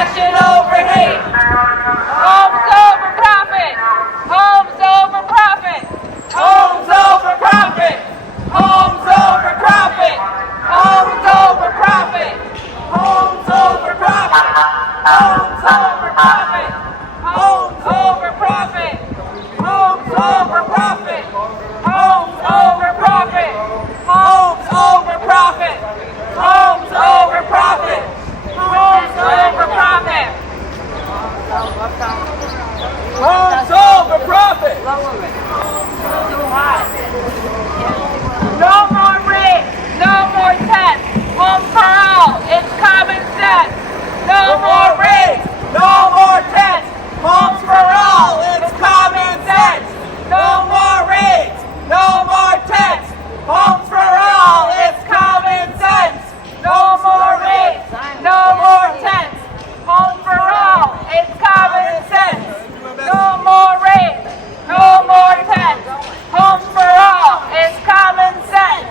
Passion over hate. Homes over profit. Homes over profit. Homes over profit. Homes over profit. Homes over profit. Homes over profit. Homes over profit. Homes over profit. Homes over profit. Homes over profit. Homes over profit. Homes over profit. Homes over profit. Homes over profit. Too high. No more rape. No more tests. Homes for all. It's common sense. No more rape. No more tests. Homes for all. It's common sense. No more rape. No more tests. Homes for all. It's common sense. No more rape. No more tests. Homes for all. It's common sense. No more rape. No more tests. Homes for all. It's common sense.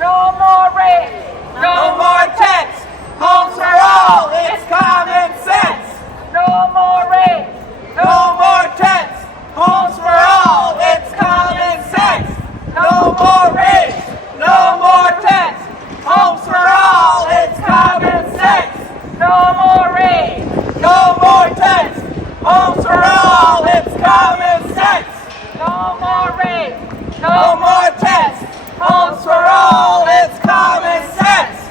No more rape. No more tests. Homes for all. It's common sense. No more rape. No more tests. Homes for all. It's common sense. No more rape. No more tests. Homes for all. It's common sense. No more rape. No more tests. Homes for all. It's common sense. No more rape. No more tests. Homes for all. It's common sense.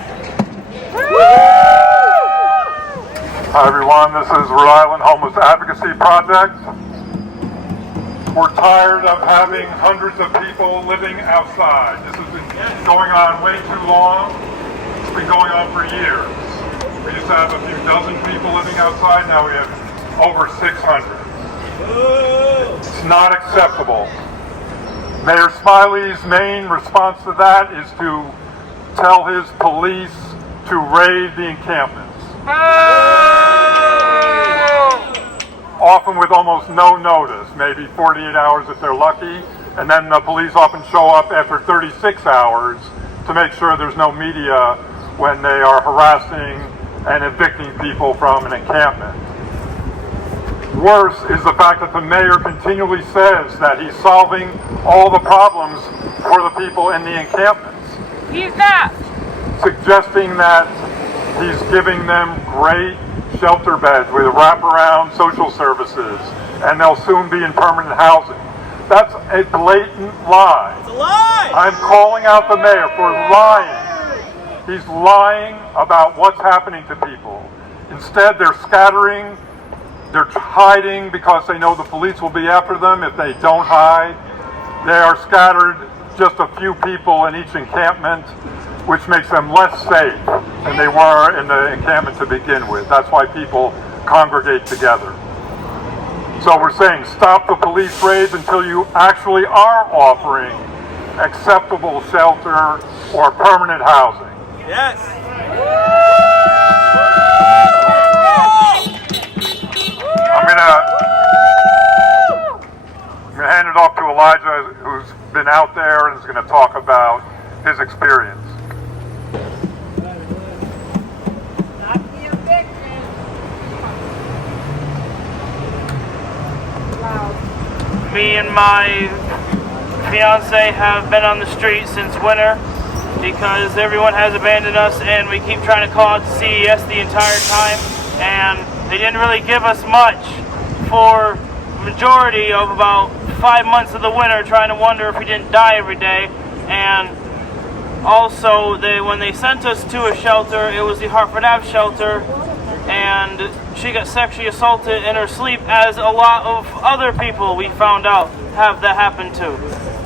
Hi everyone, this is Rhode Island Homeless Advocacy Project. We're tired of having hundreds of people living outside. This has been going on way too long. It's been going on for years. We used to have a few dozen people living outside, now we have over 600. It's not acceptable. Mayor Smiley's main response to that is to tell his police to raid the encampments. Often with almost no notice, maybe 48 hours if they're lucky, and then the police often show up after 36 hours to make sure there's no media when they are harassing and evicting people from an encampment. Worse is the fact that the mayor continually says that he's solving all the problems for the people in the encampments. He's not. Suggesting that he's giving them great shelter beds with wraparound social services, and they'll soon be in permanent housing. That's a blatant lie. It's a lie! I'm calling out the mayor for lying. He's lying about what's happening to people. Instead, they're scattering, they're hiding because they know the police will be after them if they don't hide. They are scattered, just a few people in each encampment, which makes them less safe than they were in the encampment to begin with. That's why people congregate together. So we're saying stop the police raids until you actually are offering acceptable shelter or permanent housing. Yes. I'm gonna hand it off to Elijah, who's been out there and is gonna talk about his experience. Me and my fiance have been on the street since winter because everyone has abandoned us, and we keep trying to call out to CES the entire time, and they didn't really give us much for majority of about 5 months of the winter, trying to wonder if we didn't die every day. And also, when they sent us to a shelter, it was the Hartford Ave shelter, and she got sexually assaulted in her sleep, as a lot of other people we found out have that happen to.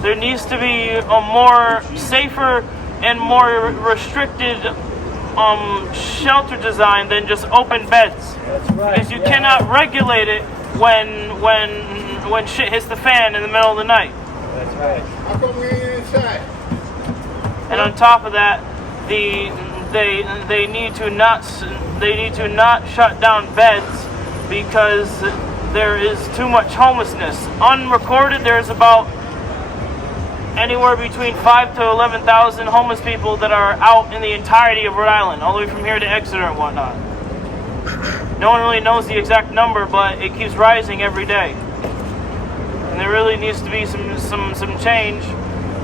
There needs to be a more safer and more restricted shelter design than just open beds. That's right. Because you cannot regulate it when shit hits the fan in the middle of the night. That's right. How come we ain't inside? And on top of that, they need to not shut down beds because there is too much homelessness. Unrecorded, there's about anywhere between 5,000 to 11,000 homeless people that are out in the entirety of Rhode Island, all the way from here to Exeter and whatnot. No one really knows the exact number, but it keeps rising every day. And there really needs to be some change,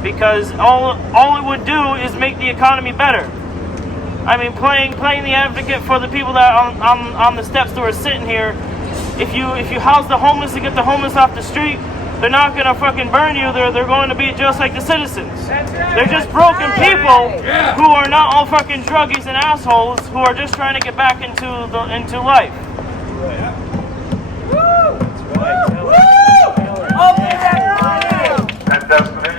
because all it would do is make the economy better. I mean, playing the advocate for the people that on the steps that are sitting here. If you house the homeless and get the homeless off the street, they're not gonna fucking burn you. They're going to be just like the citizens. They're just broken people who are not all fucking druggies and assholes who are just trying to get back into life. And Destiny?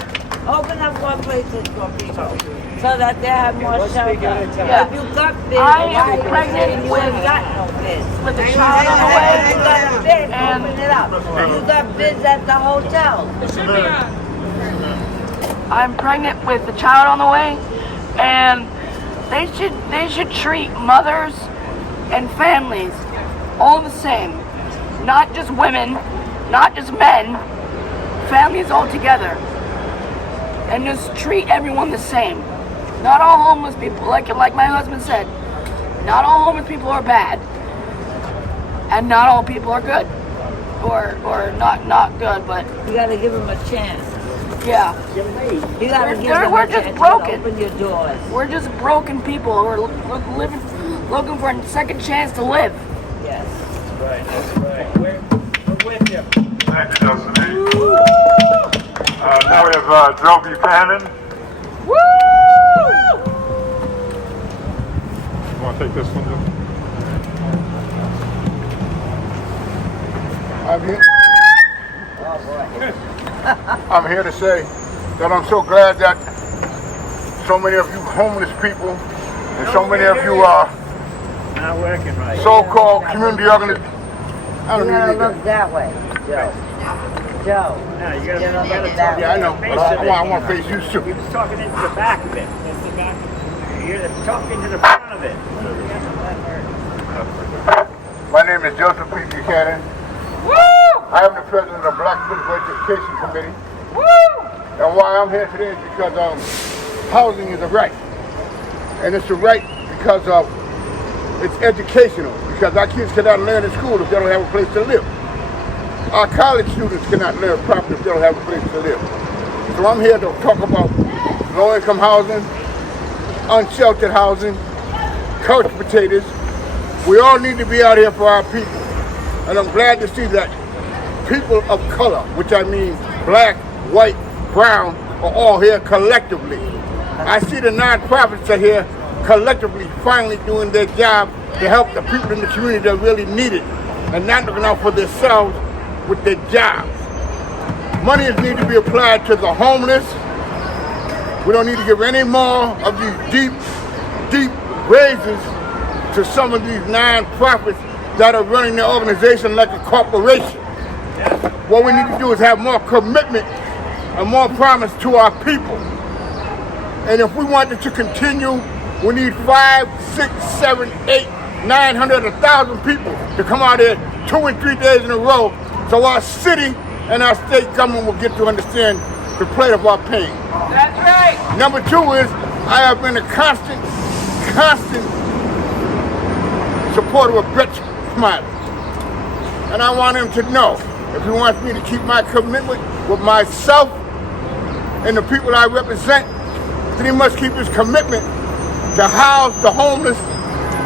Open up more places for people so that they have more shelter. Yeah. If you got bid, I am why pregnant you with- ain't got no bids? with a child on the way. You got a bid, open it up. You got bids at the hotel. I'm pregnant with a child on the way, and they should treat mothers and families all the same. Not just women, not just men, families all together. And just treat everyone the same. Not all homeless people, like my husband said, not all homeless people are bad. And not all people are good. Or not good, but You gotta give them a chance. yeah. You gotta give them we're a just chance. broken. Open your doors. We're just broken people who are looking for a second chance to live. Yes. That's right. We're with you. Thank you, Destiny. Now we have Joe Buchanan. Woo! You want to take this one, Joe? I'm here to say that I'm so glad that so many of you homeless people and so many of you Not working right. so-called community organizations. I You don't gotta even need look that. that way, Joe. Joe. No, you You gotta gotta look talk. that Yeah, I way. know. But I want to face you He too. was talking into the back of it. That's the back. You're talking to the front of it. My name is Joseph P. Buchanan. Woo! I am the president of Black Physical Education Committee. Woo! And why I'm here today is because housing is a right. And it's a right because of it's educational. Because our kids cannot learn in school if they don't have a place to live. Our college students cannot learn properly if they don't have a place to live. So I'm here to talk about low-income housing, unsheltered housing, couch potatoes. We all need to be out here for our people. And I'm glad to see that people of color, which I mean black, white, brown, are all here collectively. I see the nonprofits are here collectively finally doing their job to help the people in the community that really need it and not looking out for themselves with their jobs. Money needs to be applied to the homeless. We don't need to give any more of these deep raises to some of these nonprofits that are running their organization like a corporation. What we need to do is have more commitment and more promise to our people. And if we want it to continue, we need 5, 6, 7, 8, 900, 1,000 people to come out here 2 and 3 days in a row so our city and our state government will get to understand the plight of our pain. That's right. Number 2 is I have been a constant supporter of Brett Smiley. And I want him to know, if he wants me to keep my commitment with myself and the people I represent, then he must keep his commitment to house the homeless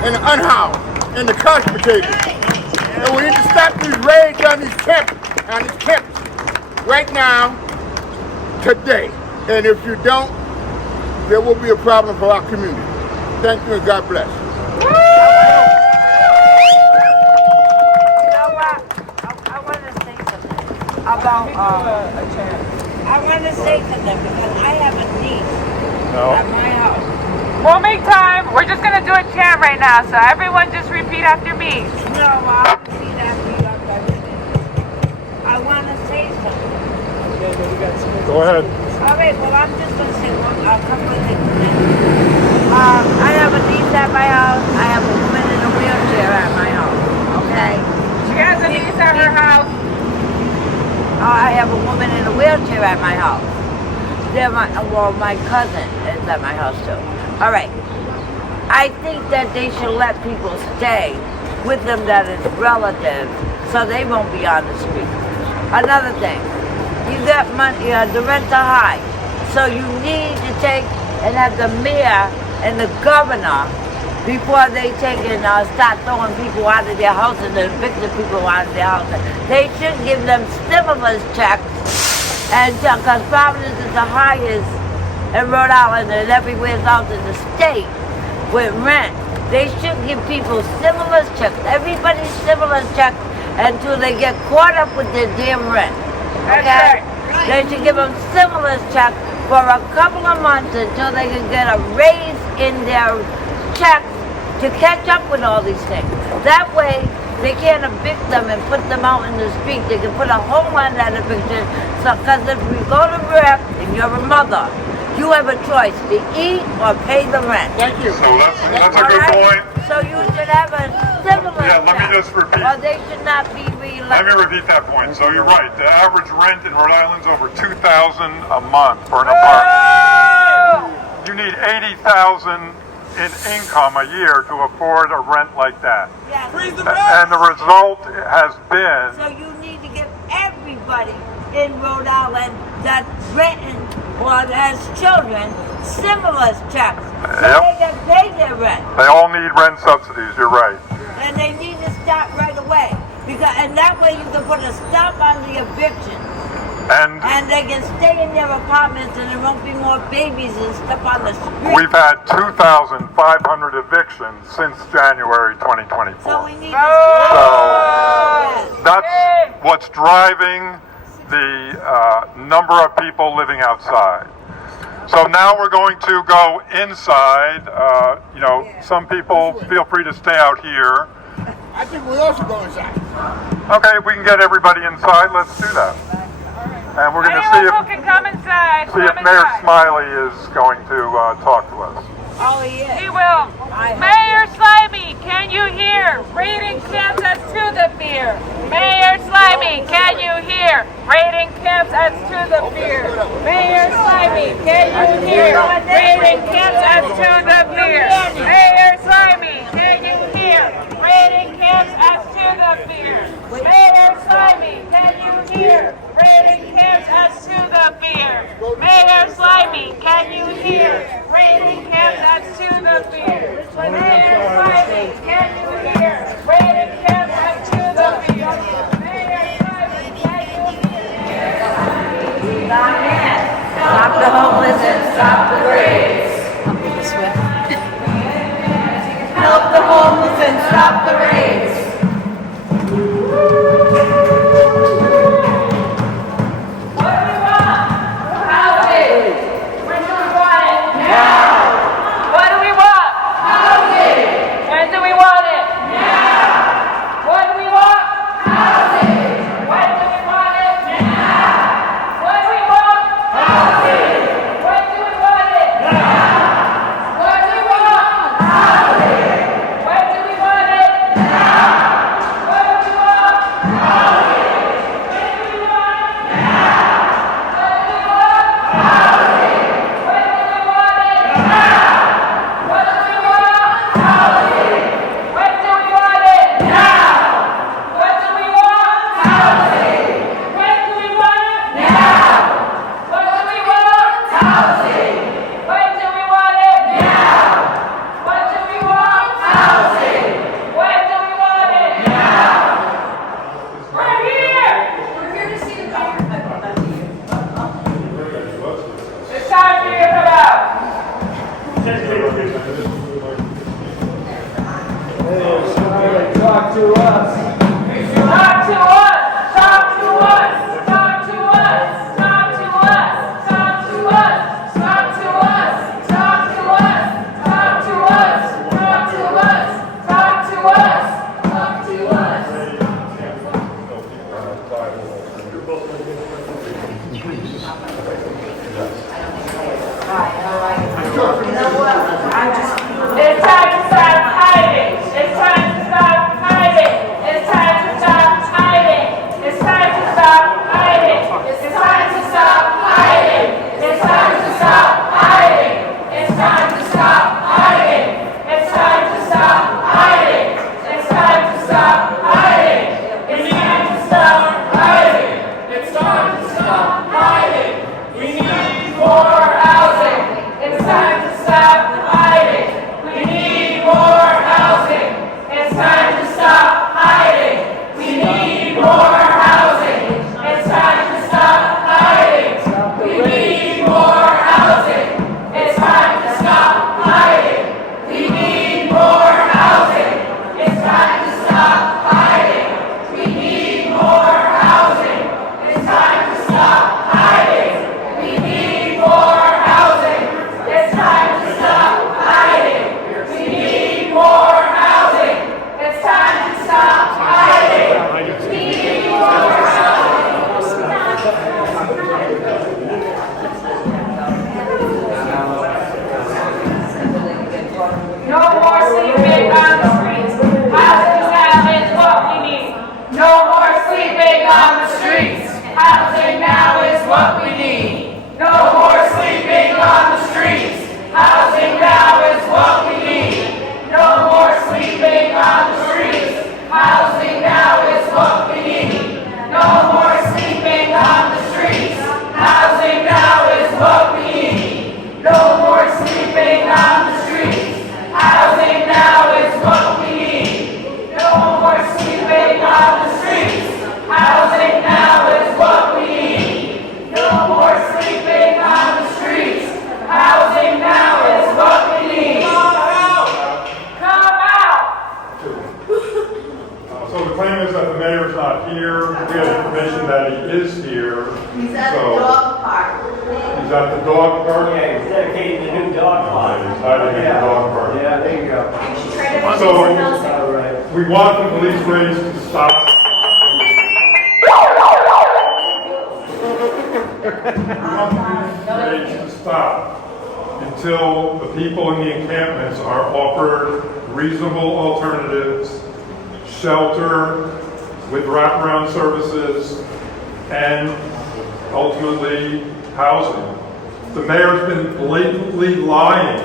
and the unhoused and the couch potatoes. And we need to stop these raids on these campuses right now, today. And if you don't, there will be a problem for our community. Thank you and God bless. You know what? I want to say something about, I want to say something because I have a niece at my house. We'll make time. We're just gonna do a chant right now, so everyone just repeat after me. No, I want to see that for you after I finish. I want to say something. Go ahead. All right, well, I'm just going to say a couple of things. I have a niece at my house. I have a woman in a wheelchair at my house. Okay? She has a niece at her house. I have a woman in a wheelchair at my house. My cousin is at my house too. All right. I think that they should let people stay with them that is relative, so they won't be on the street. Another thing, you got money, the rents are high, so you need to take and have the mayor and the governor, before they take and start throwing people out of their houses and evicting people out of their houses, they should give them stimulus checks, and because Providence is the highest in Rhode Island and everywhere else in the state with rent, they should give people stimulus checks, everybody's stimulus checks, until they get caught up with their damn rent. Okay? They should give them stimulus checks for a couple of months until they can get a raise in their checks to catch up with all these things. That way, they can't evict them and put them out in the street. They can put a hold on that eviction. So, because if we go to RIHAP and you're a mother, you have a choice to eat or pay the rent. Thank you. So that's a good point. So you should have a stimulus Yeah, let me check, just repeat. or they should not be reelected. Let me repeat that point. So you're right. The average rent in Rhode Island is over $2,000 a month for an apartment. You need $80,000 in income a year to afford a rent like that. Yes. And the result has been, So you need to give everybody in Rhode Island that's renting or has children stimulus checks, so Yep. they can pay their rent. they all need rent subsidies, you're right. And they need to start right away, and that way you can put a stop on the eviction, and they can stay in their apartments, and there won't be more babies and stuff on the street. We've had 2,500 evictions since January 2024. So we need to So that's what's driving the number of people living outside. So now we're going to go inside. Some people feel free to stay out here. I think we also go inside. Okay, if we can get everybody inside, let's do that. And we're going to see Anyone who can come inside, if come Mayor inside. Smiley is going to talk to us. Oh, yeah. He will. Mayor Slimy, can you hear? Raiding camps as to the fear. Mayor Slimy, can you hear? Raiding camps as to the fear. Mayor Slimy, can you hear? Raiding camps as to the fear. Mayor Slimy, can you hear? Raiding camps as to the fear. Mayor Slimy, can you hear? Raiding camps as to the fear. Mayor Slimy, can you hear? Raiding camps as to the fear. Mayor Slimy, can you hear? Raiding camps as to the fear. Mayor Slimy, can you hear? Stop the homeless and stop the raids. Help the homeless and stop the raids. What do we want? Housing. When do we want it? Now. What do we want? Housing. When do we want it? So the claim is that the mayor's not here. We have information that he is here. He's at the dog park. He's at the dog park? Yeah, he's dedicating the new dog park. He's hiding in the dog park. Yeah, there you go. So we want the police race to stop. To stop until the people in the encampments are offered reasonable alternatives, shelter with wraparound services, and ultimately housing. The mayor's been blatantly lying.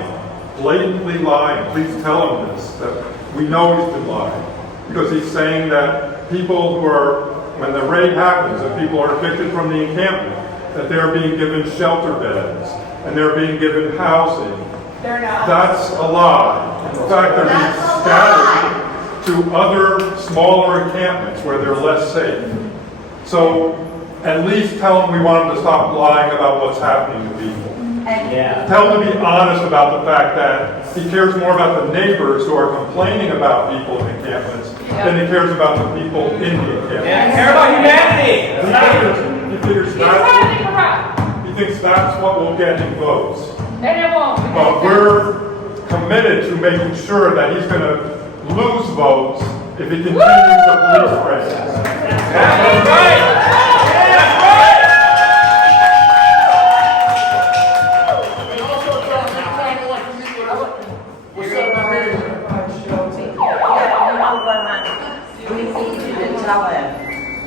Please tell him this, that we know he's been lying, because he's saying that people who are, when the raid happens and people are evicted from the encampment, that they're being given shelter beds and they're being given housing. They're not. That's a lie. In fact, they're being scattered to other smaller encampments where they're less safe. So at least tell them we want them to stop lying about what's happening to people. Yeah. Tell him to be honest about the fact that he cares more about the neighbors who are complaining about people in encampments than he cares about the people in the encampments. Yeah, care about humanity. He figures he thinks that's what will get him votes. And it won't. But we're committed to making sure that he's going to lose votes if he continues the police race. That's right. That's right. We need you to tell him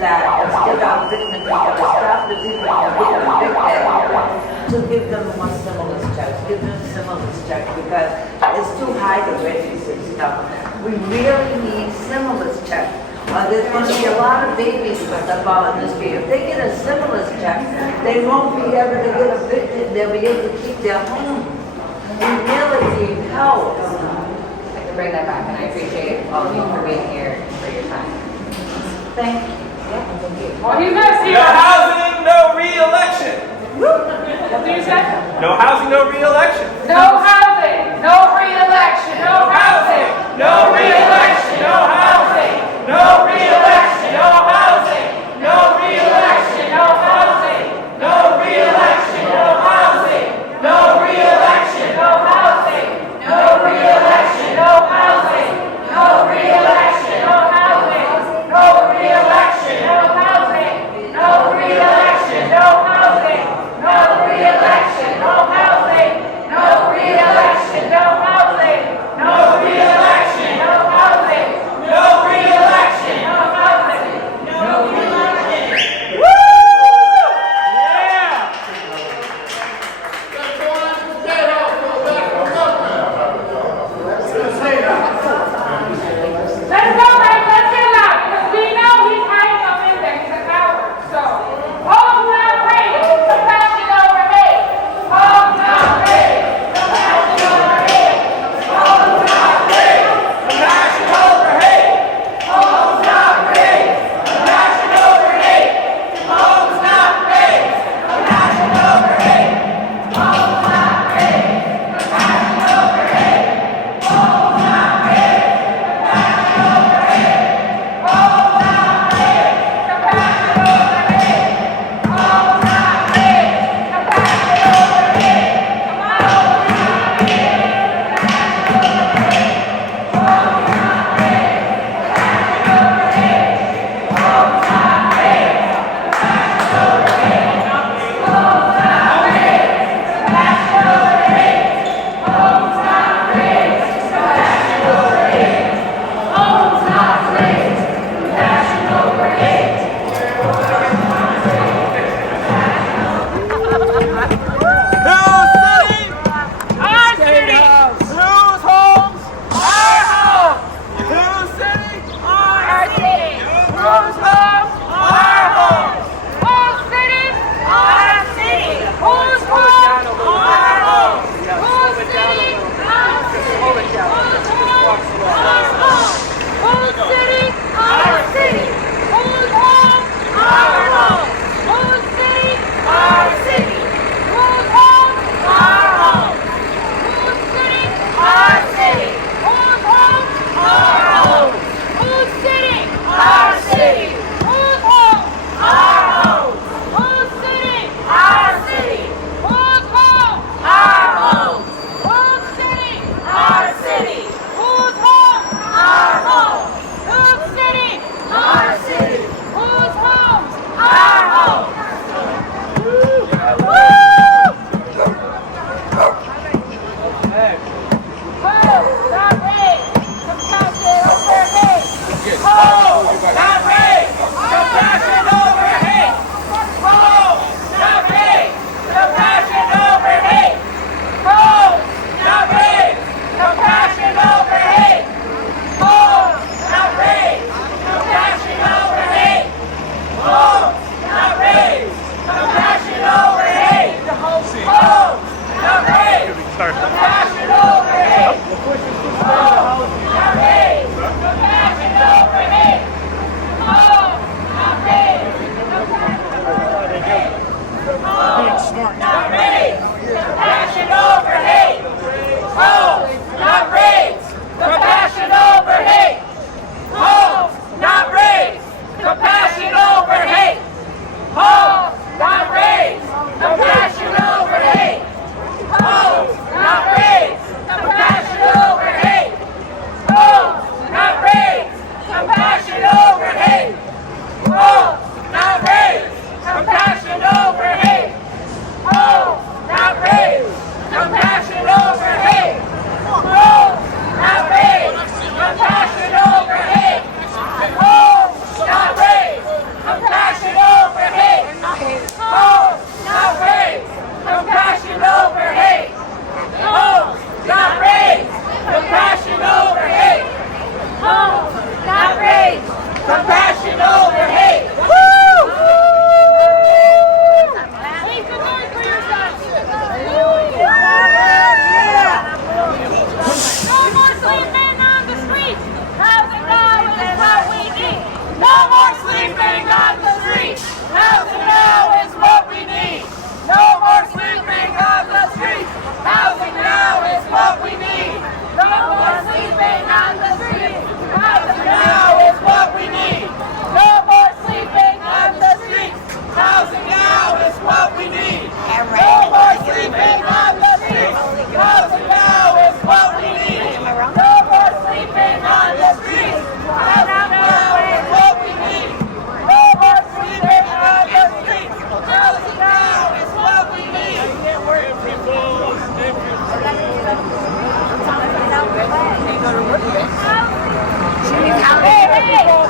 that instead of victims, we're going to stop the people from getting evicted, to give them more stimulus checks, give them stimulus checks, because it's too high the wages and stuff. We really need stimulus checks. There's going to be a lot of babies with the fall in the street. If they get a stimulus check, they won't be able to get evicted. They'll be able to keep their home. We really need help. I can bring that back, and I appreciate all of you for being here and for your time. Thank you. Well, he's not No serious. housing, no re-election. What do you say? No housing, no re-election. No housing, no re-election, no housing, No re-election. No housing. No re-election. No housing. No re-election. No housing. No re-election. No housing. No re-election. No housing. No re-election. No housing. No re-election. No housing. No re-election. No housing. No re-election. No housing. No re-election. No housing. No re-election. No housing. No re-election. No housing. No re-election. No housing. No re-election. Woo! Yeah! Let's go, Mike, let's get loud, because we know he's hiding up in there, he's a coward, so. Hope not race, compassion over hate. Hope not race, compassion over hate. Hope not race, compassion over hate. Hope not race, compassion over hate. Hope not race, compassion over hate. Hope not race, compassion over hate. Hope not race.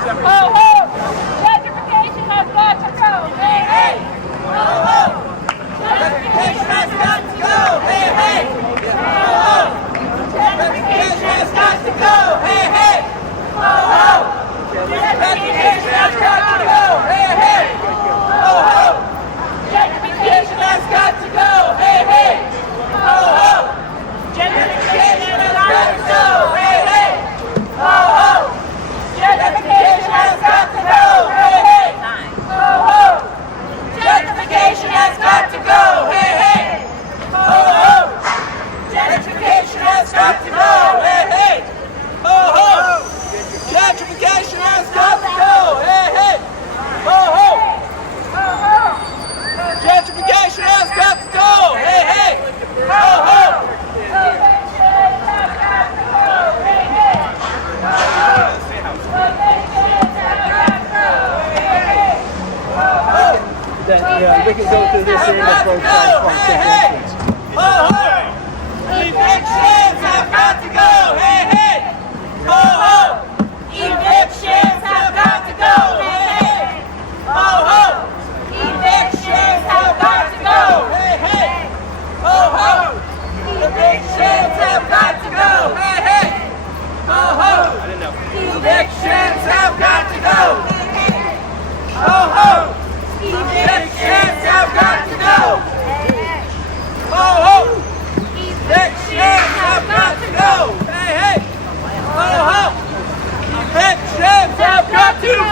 Gentrification has got to go. Hey, hey. Gentrification has got to go. Hey, hey. Gentrification has got to go. Hey, hey. Gentrification has got to go. Hey, hey. Gentrification has got to go. Hey, hey. Gentrification has got to go. Hey, hey. Gentrification has got to go. Hey, hey. Gentrification has got to go. Hey, hey. Gentrification has got to go. Hey, hey. Gentrification has got to go. Hey, hey. Gentrification has got to go. Hey, hey. We can go through this area of road Evictions have got to go. Hey, hey. Evictions have got to go. Hey, hey. Evictions have got to go. Hey, hey. Evictions have got to go. Hey, hey. Evictions have got to go. Evictions have got to go. Evictions have got to go. Hey, hey. Evictions have got to go.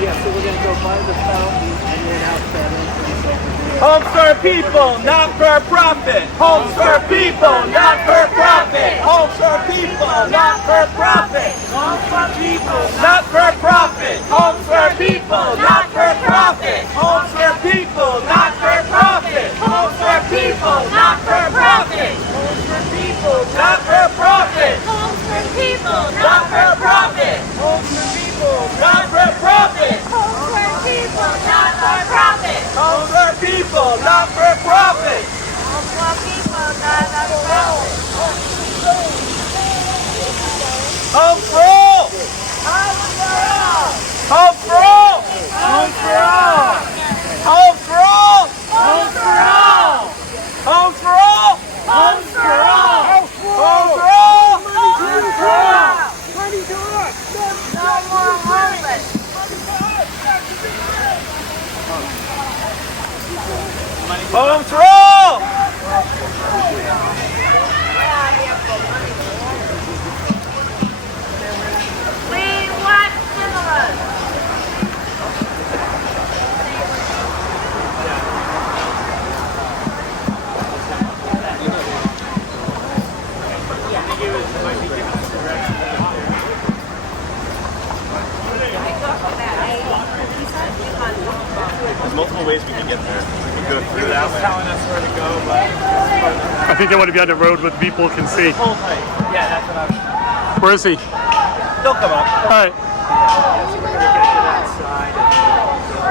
Yeah, so we're going to go by the fountain and then out that entrance over there. Homes for people, not for profit. Homes for people, not for profit. Homes for people, not for profit. Homes for people, not for profit. Homes for people, not for profit. Homes for people, not for profit. Homes for people, not for profit. Homes for people, not for profit. Homes for people, not for profit. Homes for people, not for profit. Homes for people, not for profit. Homes for people, not for profit. Homes for people, not for profit. Home for all. Home for all. Home for all. Home for all. Home for all. Home for all. Home for all. Home for all. Home for all. No more homeless. Home for all. We want stimulus. There's multiple ways we can get there. We can go through that way. Telling us where to go, but I think they want to be on the road where people can see. hold tight. Yeah, that's what I was. Where is he? They'll come up. All right.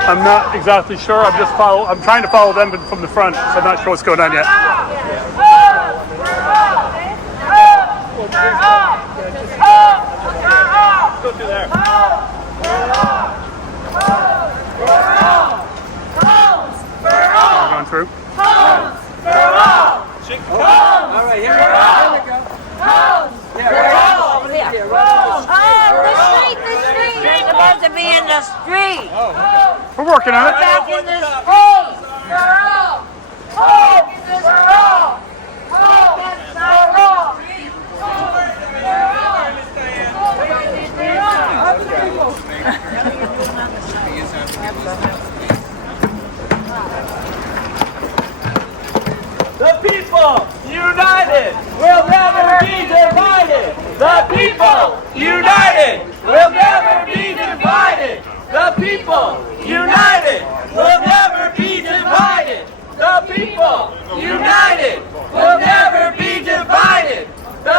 I'm not exactly sure. I'm trying to follow them from the front, so I'm not sure what's going on yet. Go through there. We're going through. Homes for all. All right, here we go. Homes for all. The street. You're supposed to be in the street. We're working on it. Back in the street. For all. Homes for all. Homes for all. The people united will never be divided. The people united will never be divided. The people united will never be divided. The people united will never be divided. The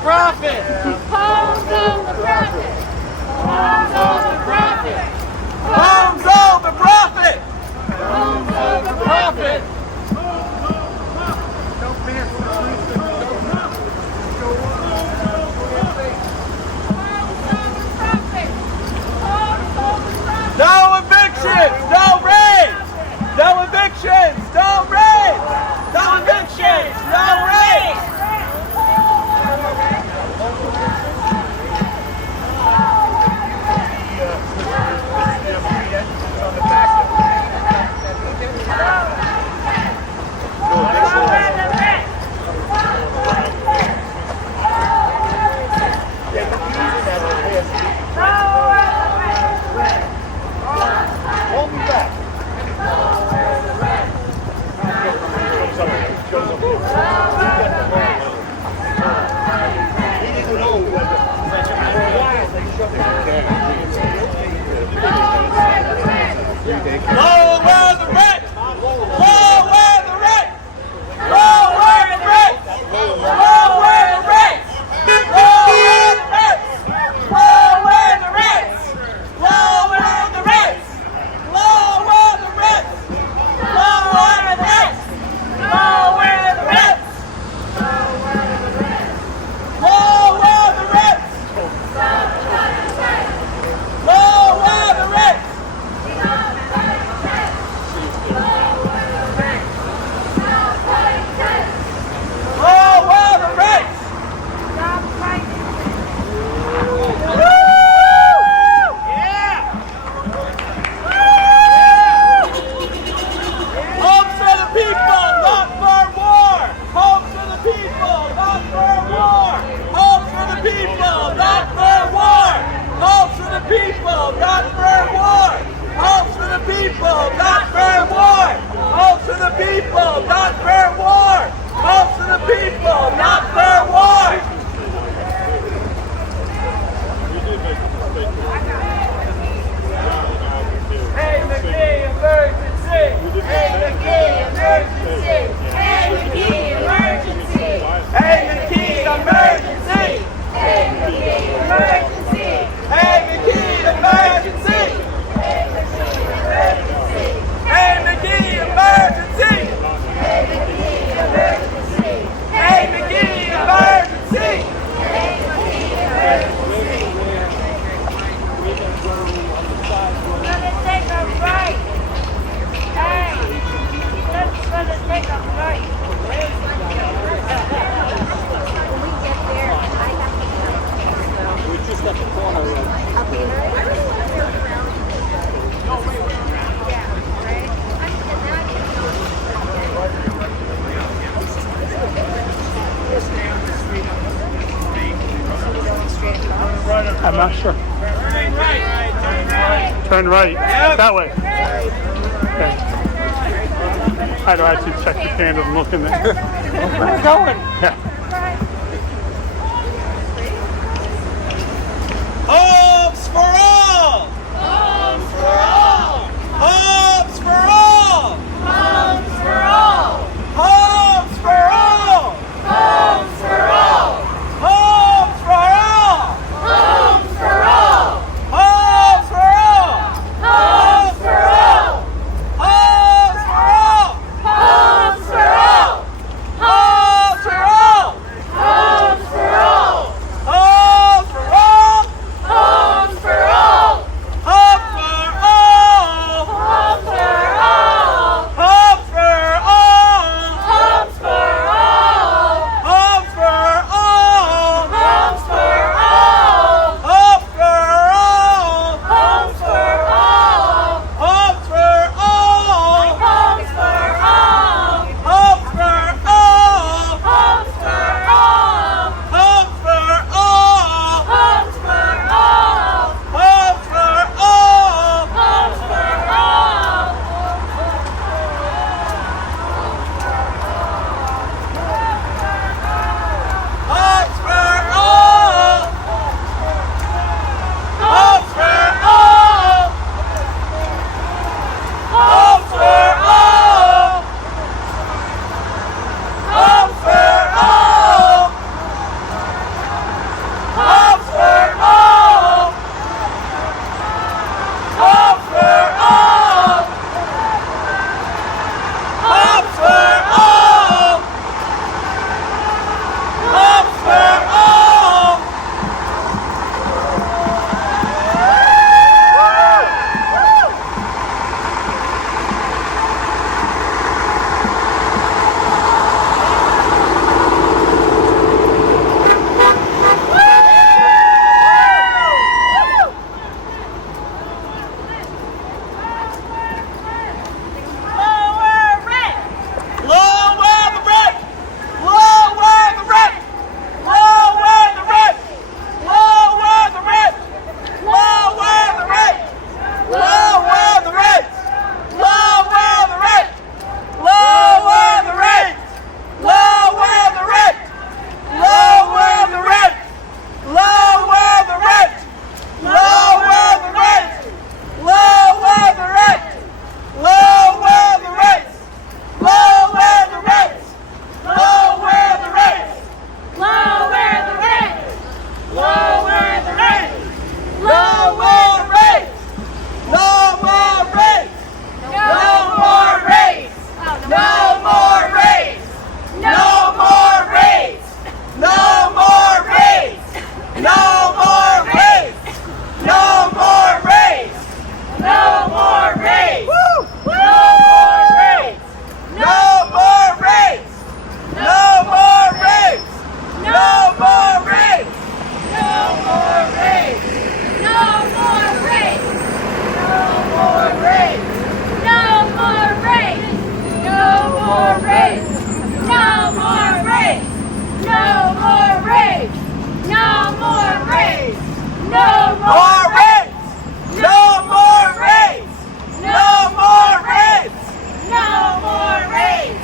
profit! Homes over profit! Homes over profit! Homes over profit! Homes over profit! No evictions! No raids! No evictions! No raids! No evictions! No raids! Lower the rent! Lower the rent! Lower the rent! Lower the rent! Lower the rent! Lower the rent! Lower the rent! Lower the rent! Lower the rent! Lower the rent! Lower the rent! Lower the rent! Lower the rent! Homes for the people, not for war! Homes for the people, not for war! Homes for the people, not for war! Homes for the people, not for war! Homes for the people, not for war! Homes for the people, not for war! Homes for the people, not for war! Hey, McGee, emergency! Hey, McGee, emergency! Hey, McGee, emergency! Hey, McGee, emergency! Hey, McGee, emergency! Hey, McGee, emergency! Hey, McGee, emergency! Hey, McGee, emergency! Hey, McGee, emergency! Hey, McGee, emergency! Gonna take a break. Hey, let's gonna take a break. We're just at the corner of I'm not sure. Turn right. Turn right. Yep. That way. Okay. I don't actually check the candles and look in there. Where are you going? Yeah. Homes for all! Homes for all! Homes for all! Homes for all! Homes for all! Homes for all! Homes for all! Homes for all! Homes for all! Homes for all! Homes for all! Homes for all! Homes for all! more rapes! No more rapes! No more rapes! No more rapes!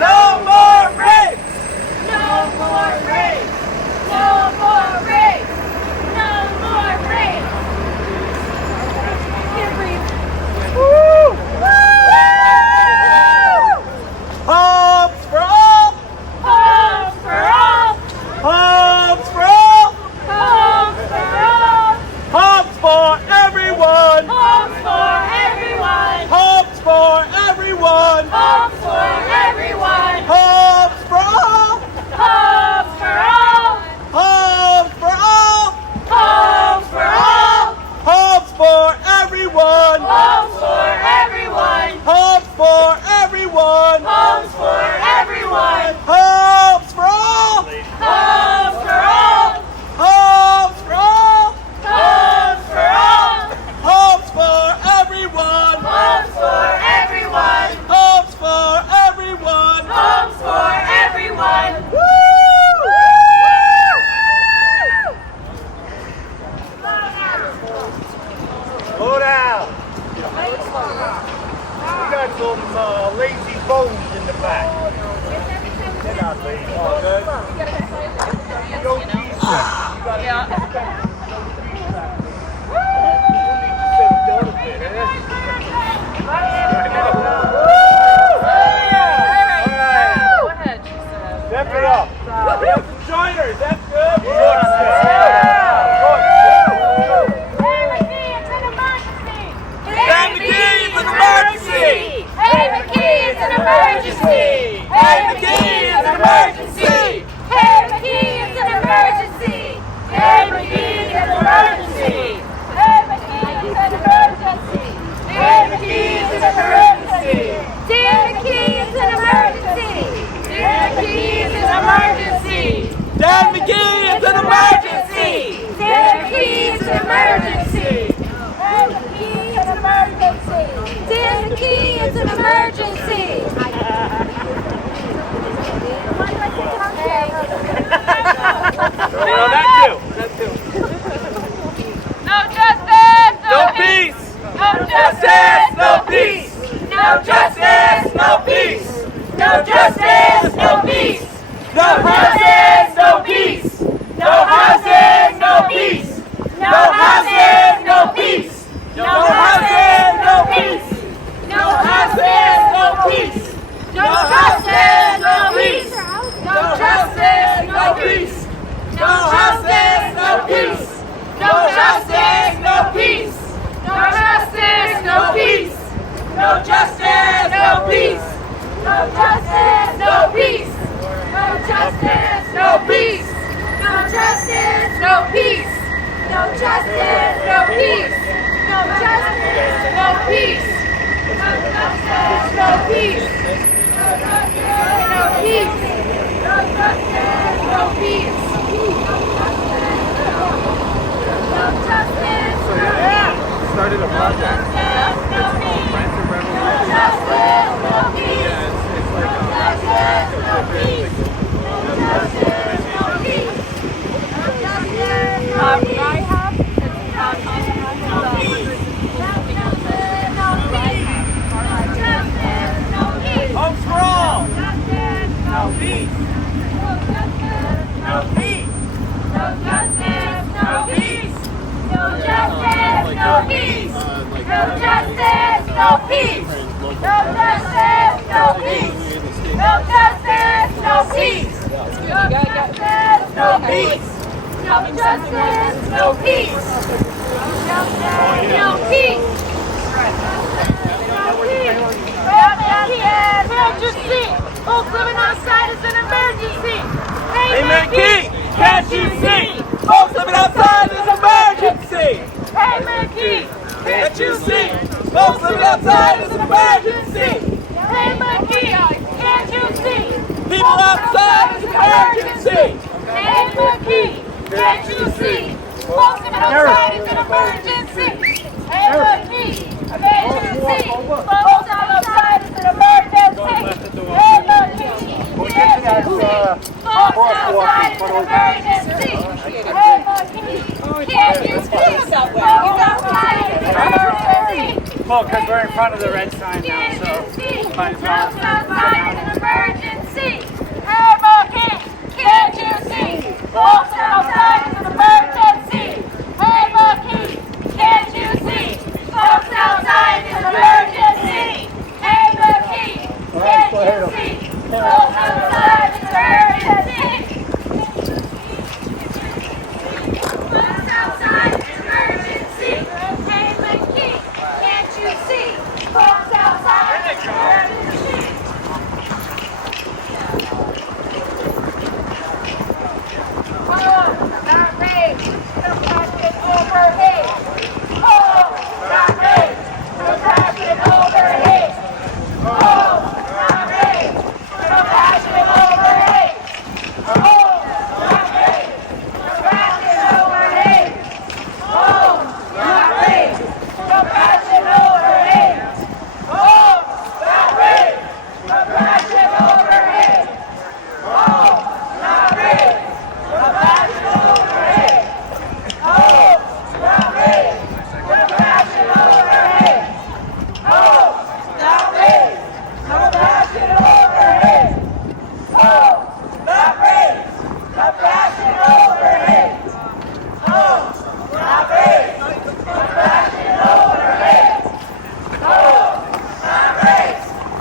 No more rapes! No more rapes! No more rapes! No more rapes! Can't breathe. Homes for all! Homes for all! Homes for all! Homes for all! Homes for everyone! Homes for everyone! Homes for everyone! Homes for everyone! Homes for all! Homes for all! Homes for all! Homes for all! Homes for everyone! Homes for everyone! Homes for everyone! Homes for everyone! Homes for all! Homes for all! Homes for all! Homes for all! Homes for everyone! Homes for everyone! Homes for everyone! Homes for everyone! Slow down. We got some lazy bones in the back. They're not lazy. All good. Go easy. Step it up. We have some joiners. That's good. Hey McKee, it's an emergency! Hey McKee, it's an emergency! Hey McKee, it's an emergency! Hey McKee, it's an emergency! Hey McKee, it's an emergency! Hey McKee, it's an emergency! Hey McKee, it's an emergency! Dear McKee, it's an emergency! Dear McKee, it's an emergency! Dan McGee, it's an emergency! Dear McKee, it's an emergency! Hey McKee, it's an emergency! Dear McKee, it's an emergency! No, that too. No justice, No peace. no justice, No peace. No justice, no peace! No justice, no peace! No Justice, no peace! No houses, no peace! No houses, no peace! No houses, no peace! No houses, no peace! No justice, no peace! No justice, no peace! No houses, no peace! No justice, no peace! No justice, no peace! No justice, no peace! No justice, no peace! No justice, no peace! No justice, no peace! No justice, no peace! No justice, no peace! No justice, no peace! No justice, no peace! No justice, no peace! No justice, no peace! Started a project. No justice, no peace! No justice, no peace! No justice, no peace! No justice, no peace! RIHAP. No peace! No peace! No justice, no peace! Homes for all. Justice, no Peace. No justice, no peace! No justice, no peace! No justice, no peace! No justice, no peace! No justice, no peace! No justice, no peace! No justice, no peace! No justice, no peace! No justice, no peace! Emergency! Folks living outside is an emergency! Hey McGee, can't you see? Folks living outside is an emergency. Hey McGee! Can't you see? Folks living outside is an emergency. Hey McGee! Can't you see? People outside is an emergency. Hey McGee! Can't you see? Folks living outside is an emergency! Hey McGee! Can't you see? Folks outside is an emergency! Hey McGee! Can't you see? Folks outside is an emergency! Well, because we're in front of the red sign now, so might as well. Folks outside is an emergency. Hey, monkey, can't you see? Folks outside is an emergency. Hey, monkey, can't you see? Folks outside is an emergency. Hey, monkey, can't you see? Folks outside is an emergency. Folks outside is an emergency. Hey, monkey, can't you see? Folks outside is an emergency. Oh, not rain, compassion overhead. Oh, not rain, compassion overhead. Oh, not rain, compassion overhead. Oh, not rain, compassion overhead. Oh, not rain, compassion overhead. Oh, not rain, compassion overhead. Oh, not rain. Compassion overhead. Oh, not rain. Compassion overhead. Oh, not rain. Compassion overhead. Oh, not rain. Compassion overhead. Oh, not rain. Compassion overhead. Oh, not rain.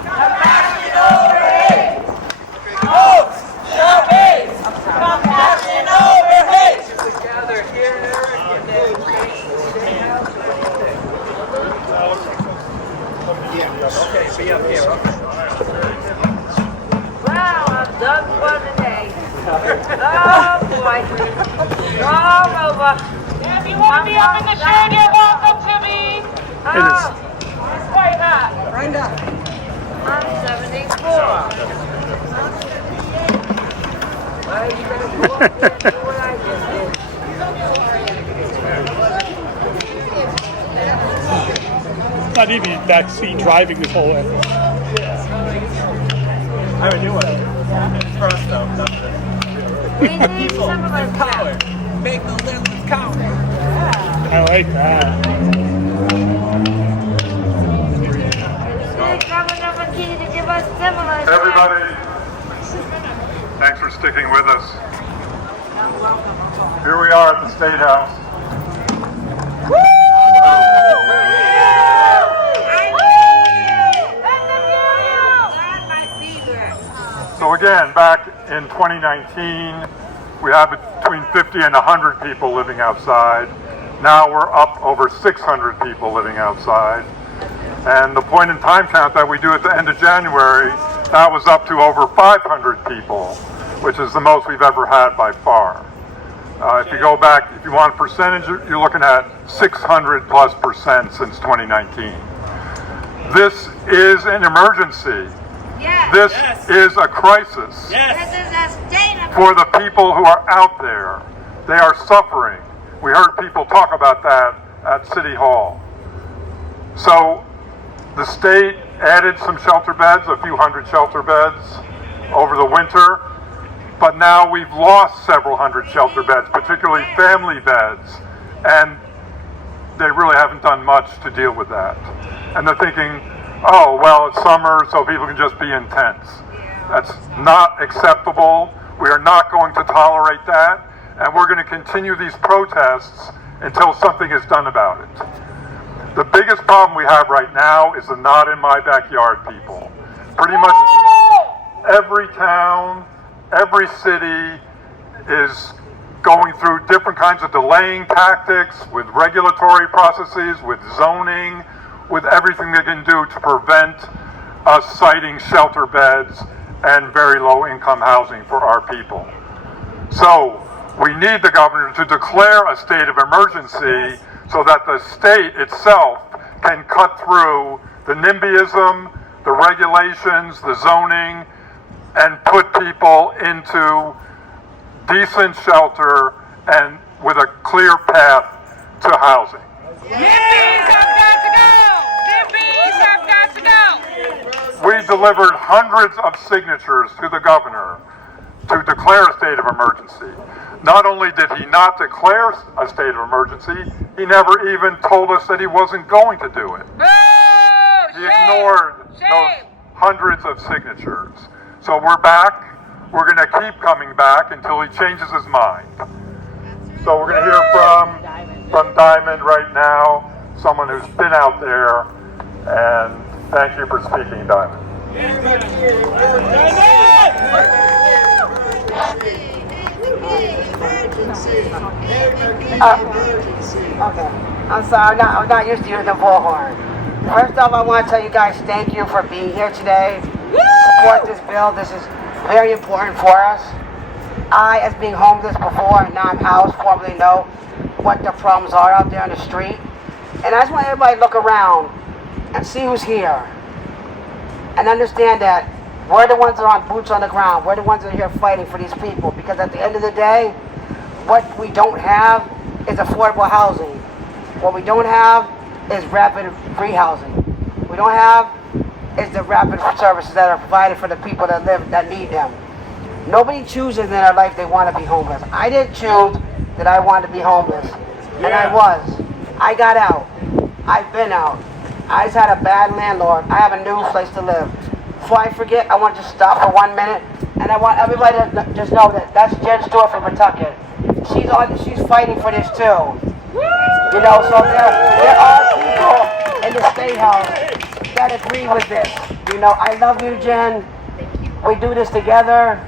Compassion overhead. Oh, not rain. Compassion overhead. Together here and there Okay, be up here. Wow, I'm done for the day. Oh boy. All over. If you want to be up in the shade, you're welcome to be. Oh, It's quite hot. I'm 74. Well, you better go up there and do what I just did. Not even backseat driving this whole way. I have a new one. It's for us though. We need some of us Power. now. Make the littlest count. I like that. Hey, Governor McKee to give us stimulus. Everybody, thanks for sticking with us. Here we are at the State House. So again, back in 2019, we had between 50 and 100 people living outside. Now we're up over 600 people living outside. And the point in time count that we do at the end of January, that was up to over 500 people, which is the most we've ever had by far. If you go back, if you want a percentage, you're looking at 600+% since 2019. This is an emergency. Yes. This is a crisis This is a state of for the people who are out there. They are suffering. We heard people talk about that at City Hall. So the state added some shelter beds, a few hundred shelter beds over the winter, but now we've lost several hundred shelter beds, particularly family beds, and they really haven't done much to deal with that. And they're thinking, oh, well, it's summer, so people can just be in tents. That's not acceptable. We are not going to tolerate that, and we're going to continue these protests until something is done about it. The biggest problem we have right now is the not in my backyard people. Pretty much every town, every city is going through different kinds of delaying tactics with regulatory processes, with zoning, with everything they can do to prevent us citing shelter beds and very low income housing for our people. So we need the governor to declare a state of emergency so that the state itself can cut through the NIMBYism, the regulations, the zoning, and put people into decent shelter and with a clear path to housing. Yippies have got to go! Yippies have got to go! We delivered hundreds of signatures to the governor to declare a state of emergency. Not only did he not declare a state of emergency, he never even told us that he wasn't going to do it. He ignored those hundreds of signatures. So we're back. We're going to keep coming back until he changes his mind. So we're going to hear from Diamond right now, someone who's been out there, and thank you for speaking, Diamond. Okay. I'm sorry, I'm not used to using the bullhorn. First off, I want to tell you guys thank you for being here today. Support this bill. This is very important for us. I, as being homeless before and now I'm housed, formerly know what the problems are out there on the street. And I just want everybody to look around and see who's here. And understand that we're the ones that are on boots on the ground. We're the ones that are here fighting for these people. Because at the end of the day, what we don't have is affordable housing. What we don't have is rapid free housing. We don't have is the rapid services that are provided for the people that need them. Nobody chooses in their life they want to be homeless. I didn't choose that I wanted to be homeless. And I was. I got out. I've been out. I just had a bad landlord. I have a new place to live. Before I forget, I want to just stop for 1 minute. And I want everybody to just know that that's Jen Stewart from Pawtucket. She's fighting for this too. You know, so there are people in the State House that agree with this. You know, I love you, Jen. We do this together.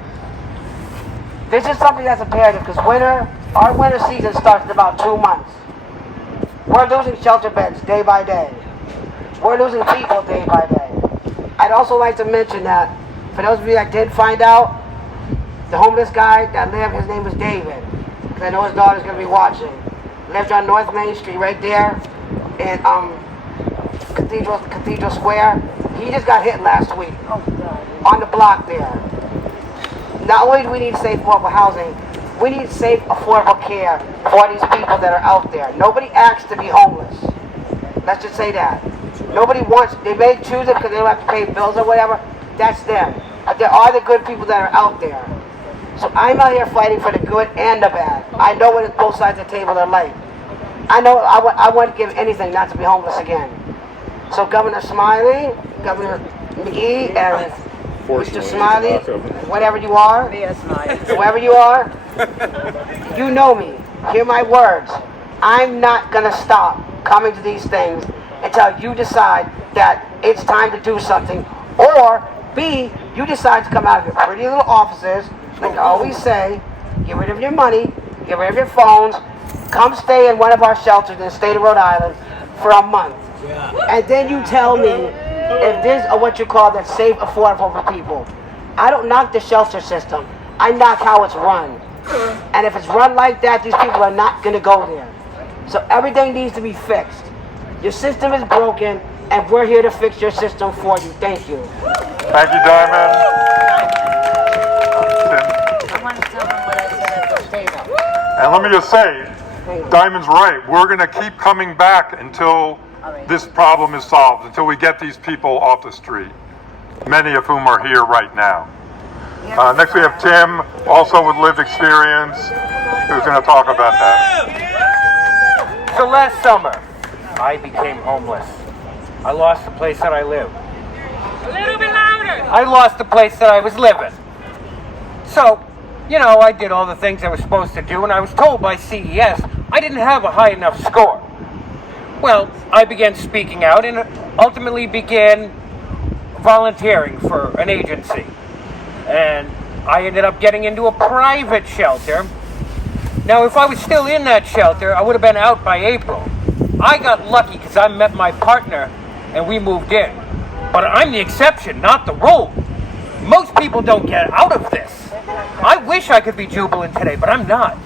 This is something that's imperative because our winter season starts in about 2 months. We're losing shelter beds day by day. We're losing people day by day. I'd also like to mention that for those of you that did find out, the homeless guy that lived, his name was David. Because I know his daughter's going to be watching. Lived on North Main Street right there in Cathedral Square. He just got hit last week on the block there. Not only do we need safe, affordable housing, we need safe, affordable care for these people that are out there. Nobody asks to be homeless. Let's just say that. Nobody wants, they may choose it because they don't have to pay bills or whatever. That's them. But there are the good people that are out there. So I'm out here fighting for the good and the bad. I know what both sides of the table are like. I know I wouldn't give anything not to be homeless again. So Governor Smiley, Governor McGee, and Mr. Smiley, whatever you are, whoever you are, you know me. Hear my words. I'm not going to stop coming to these things until you decide that it's time to do something. Or, B, you decide to come out of your pretty little offices, like I always say, get rid of your money, get rid of your phones, come stay in one of our shelters in the state of Rhode Island for a month. And then you tell me if this are what you call that safe, affordable for people. I don't knock the shelter system. I knock how it's run. And if it's run like that, these people are not going to go there. So everything needs to be fixed. Your system is broken, and we're here to fix your system for you. Thank you. Thank you, Diamond. I want to tell them what I said at the table. And let me just say, Diamond's right. We're going to keep coming back until this problem is solved, until we get these people off the street, many of whom are here right now. Next we have Tim, also with lived experience, who's going to talk about that. So last summer, I became homeless. I lost the place that I live. A little bit louder. I lost the place that I was living. So, you know, I did all the things I was supposed to do, and I was told by CES I didn't have a high enough score. Well, I began speaking out and ultimately began volunteering for an agency. And I ended up getting into a private shelter. Now, if I was still in that shelter, I would have been out by April. I got lucky because I met my partner and we moved in. But I'm the exception, not the rule. Most people don't get out of this. I wish I could be jubilant today, but I'm not.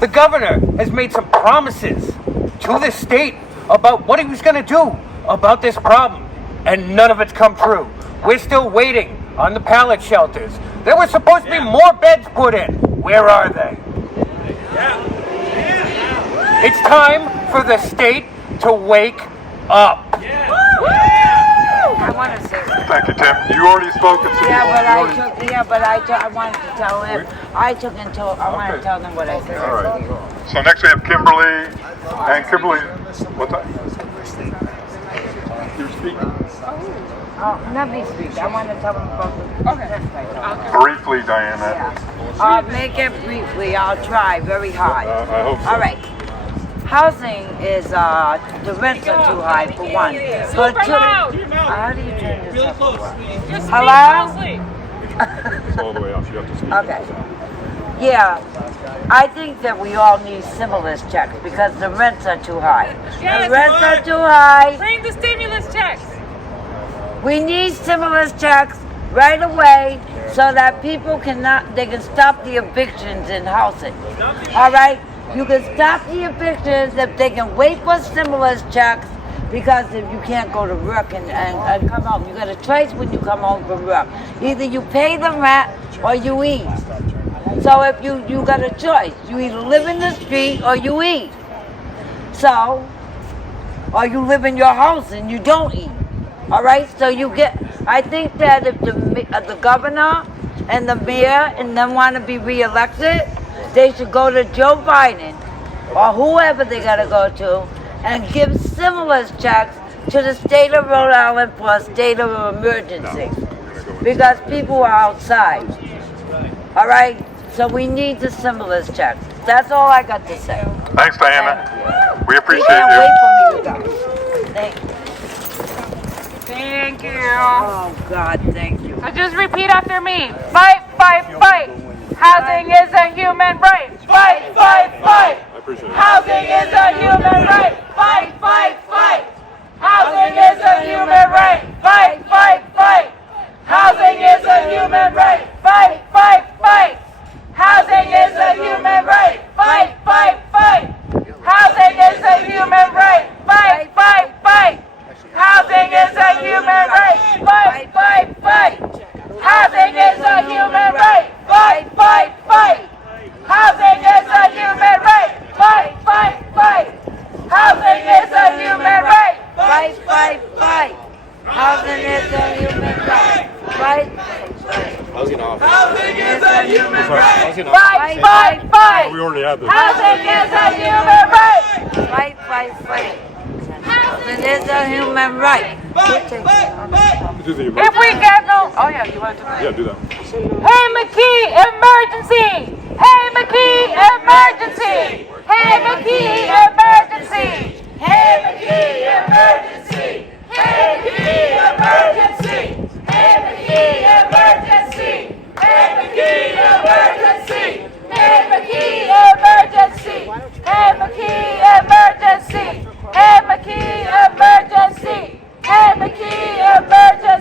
The governor has made some promises to the state about what he was going to do about this problem, and none of it's come true. We're still waiting on the pallet shelters. There were supposed to be more beds put in. Where are they? It's time for the state to wake up. I want to say something. Thank you, Tim. You already spoke. I wanted to tell him. I want to tell them what I said. All right. So next we have Kimberly. And Kimberly, what's that? You're speaking. Oh, let me speak. I want to tell them about the test I told. Briefly, Diana. Yeah. Make it briefly. I'll try very hard. I hope so. All right. Housing is, the rents are too high for one. For two, how do you turn this up? Hello? It's all the way up. You have to speak. Okay. Yeah. I think that we all need stimulus checks because the rents are too high. Yes, the rents are too high. Bring the stimulus checks. We need stimulus checks right away so that people they can stop the evictions in housing. All right? You can stop the evictions if they can wait for stimulus checks, because if you can't go to work and come home, you got a choice when you come home from work. Either you pay the rent or you eat. So if you got a choice, you either live in the street or you eat. So, or you live in your house and you don't eat. All right, so I think that if the governor and the mayor and them want to be reelected, they should go to Joe Biden or whoever they got to go to and give stimulus checks to the state of Rhode Island for a state of emergency. Because people are outside. All right, so we need the stimulus checks. That's all I got to say. Thanks, Diana. We appreciate Can't you. wait for me to go. Thank you. Thank you. Oh, God, thank you. So just repeat after me. Fight, fight, fight. Housing is a human right. Fight, fight, fight. I appreciate it. Housing is a human right. Fight, fight, fight. Housing is a human right. Fight, fight, fight. Housing is a human right. Fight, fight, fight. Housing is a human right. Fight, fight, fight. Housing is a human right. Fight, fight, fight. Housing is a human right. Fight, fight, fight. Housing is a human right. Fight, fight, fight. Housing is a human right. Fight, fight, fight. Housing is a human right. Fight, fight, fight. Housing is a human right. Fight. Housing is a human right. Fight, fight, fight. We already had this. Housing is a human right. Fight, fight, fight. Housing is a human right. Do the If we get no, oh yeah, you want to do that? Yeah, do that. Hey McKee, emergency! Hey McKee, emergency! Hey McKee, emergency! Hey McKee, emergency! Hey McKee, emergency! Hey McKee, emergency! Hey McKee, emergency! Hey McKee, emergency! Hey McKee, emergency! Hey McKee, emergency! Hey McKee,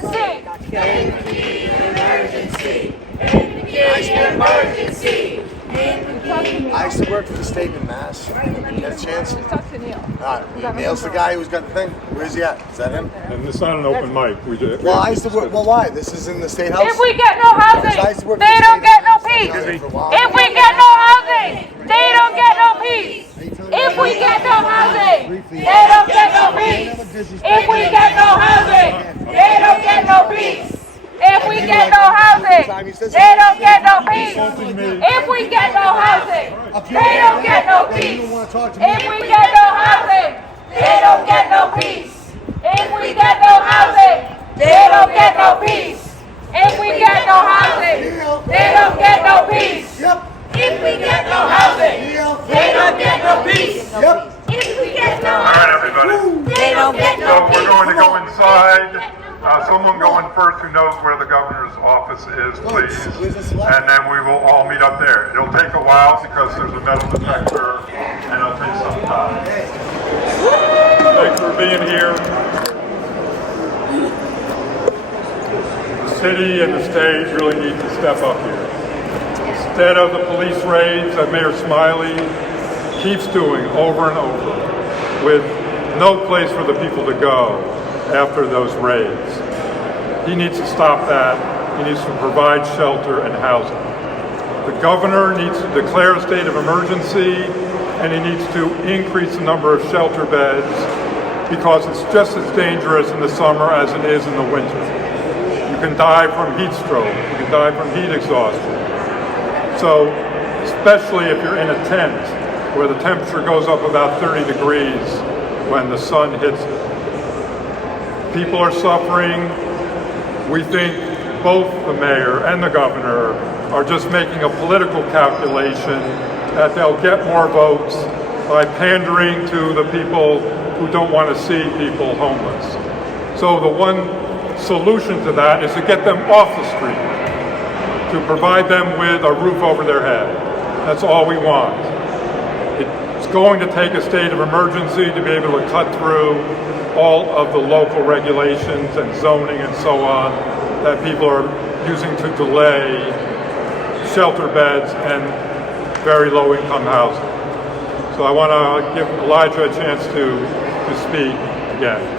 emergency! Hey McKee, emergency! Hey McKee, emergency! I used to work for the state in Mass. Get a chance? Neil's the guy who's got the thing. Where's he at? Is that him? And it's not an open mic. Well, I used to work. Well, why? This is in the state house. If we get no housing, they don't get no peace. If we get no housing, they don't get no peace. If we get no housing, they don't get no peace. If we get no housing, they don't get no peace. If we get no housing, they don't get no peace. If we get no housing, they don't get no peace. If we get no housing, they don't get no peace. If we get no housing, they don't get no peace. If we get no housing, they don't get no peace. If we get no housing, they don't get no peace. If we get no All right, everybody. they don't get So no we're going to go inside. Someone going first who knows where the governor's office is, please. And then we will all meet up there. It'll take a while because there's a metal detector and it'll take some time. Thanks for being here. The city and the state really need to step up here. Instead of the police raids that Mayor Smiley keeps doing over and over, with no place for the people to go after those raids. He needs to stop that. He needs to provide shelter and housing. The governor needs to declare a state of emergency, and he needs to increase the number of shelter beds because it's just as dangerous in the summer as it is in the winter. You can die from heat stroke. You can die from heat exhaustion. So, especially if you're in a tent where the temperature goes up about 30 degrees when the sun hits it. people are suffering. We think both the mayor and the governor are just making a political calculation that they'll get more votes by pandering to the people who don't want to see people homeless. So the one solution to that is to get them off the street, to provide them with a roof over their head. That's all we want. It's going to take a state of emergency to be able to cut through all of the local regulations and zoning and so on that people are using to delay shelter beds and very low-income housing. So I want to give Elijah a chance to speak again.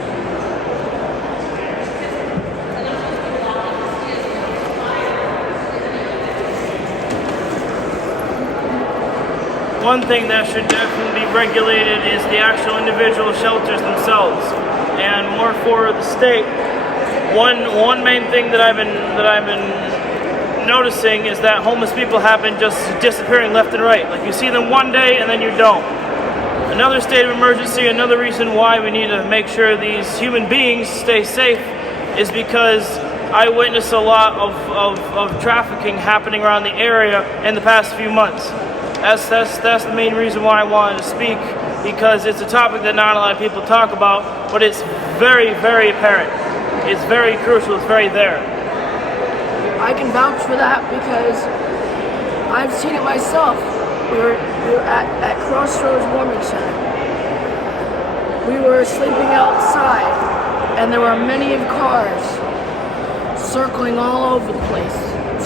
One thing that should definitely be regulated is the actual individual shelters themselves, and more for the state. One main thing that I've been noticing is that homeless people have been just disappearing left and right. Like, you see them one day and then you don't. Another state of emergency, another reason why we need to make sure these human beings stay safe is because I witnessed a lot of trafficking happening around the area in the past few months. That's the main reason why I wanted to speak, because it's a topic that not a lot of people talk about, but it's very, very apparent. It's very crucial, it's very there. I can vouch for that because I've seen it myself. We were at Crossroads Warming Center. We were sleeping outside, and there were many of cars circling all over the place.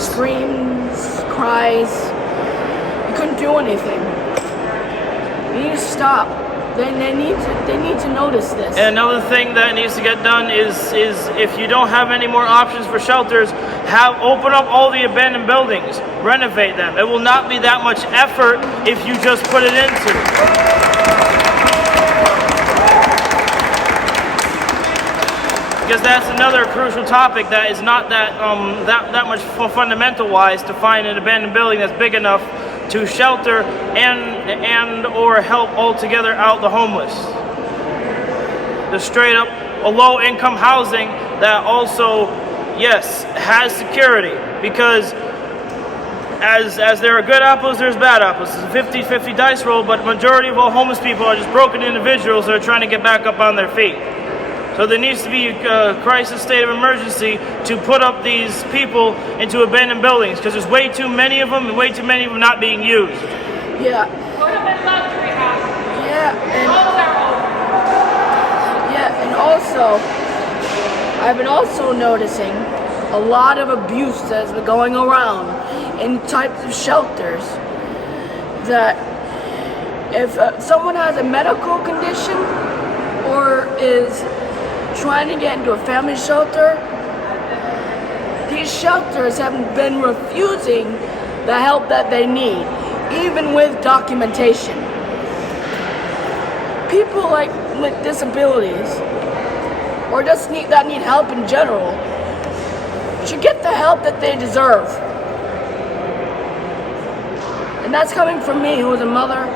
Screams, cries. You couldn't do anything. You need to stop. They need to notice this. And another thing that needs to get done is if you don't have any more options for shelters, open up all the abandoned buildings, renovate them. It will not be that much effort if you just put it into. Because that's another crucial topic that is not that much fundamental wise, to find an abandoned building that's big enough to shelter and or help altogether out the homeless. The straight up low income housing that also, yes, has security, because as there are good apples, there's bad apples. It's a 50-50 dice roll, but majority of all homeless people are just broken individuals that are trying to get back up on their feet. So there needs to be a crisis state of emergency to put up these people into abandoned buildings, because there's way too many of them and way too many of them not being used. Yeah. Put them in luxury houses. Yeah, and also, I've been also noticing a lot of abuse that's been going around in types of shelters. That if someone has a medical condition or is trying to get into a family shelter, these shelters have been refusing the help that they need, even with documentation. People with disabilities, or just need help in general, should get the help that they deserve. And that's coming from me, who is a mother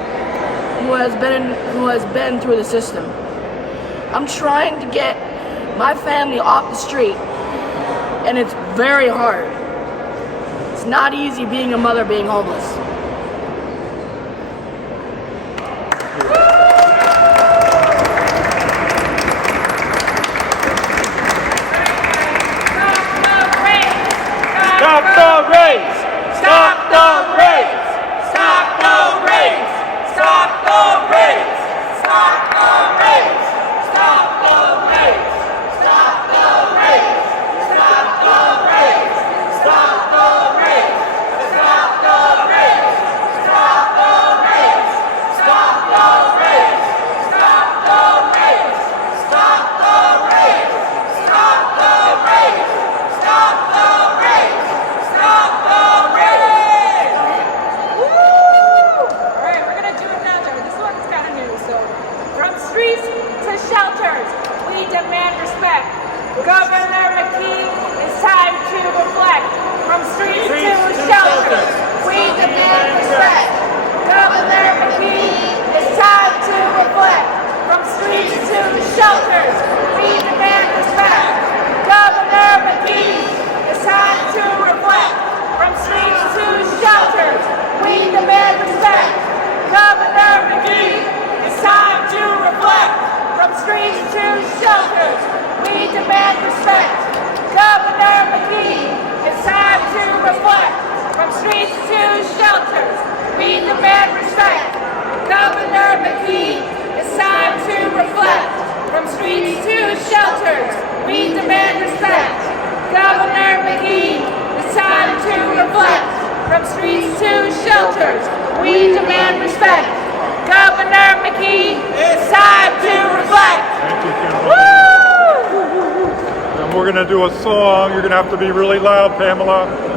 who has been through the system. I'm trying to get my family off the street, and it's very hard. It's not easy being a mother being homeless. Stop the race! Stop the race! Stop the race! Stop the race! Stop the race! Stop the race! Stop the race! Stop the race! Stop the race! Stop the race! we demand respect. Governor McKee, it's time to reflect. From streets to shelters, we demand respect. Governor McKee, it's time to reflect. From streets to shelters, we demand respect. Governor McKee, it's time to reflect. Thank you, Kimberly. And we're going to do a song. You're going to have to be really loud, Pamela.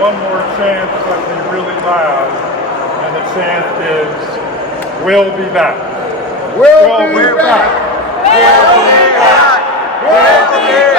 One more chant, so it'll be really loud, and the chant is, we'll be back. We'll be back. We'll be back. We'll be back.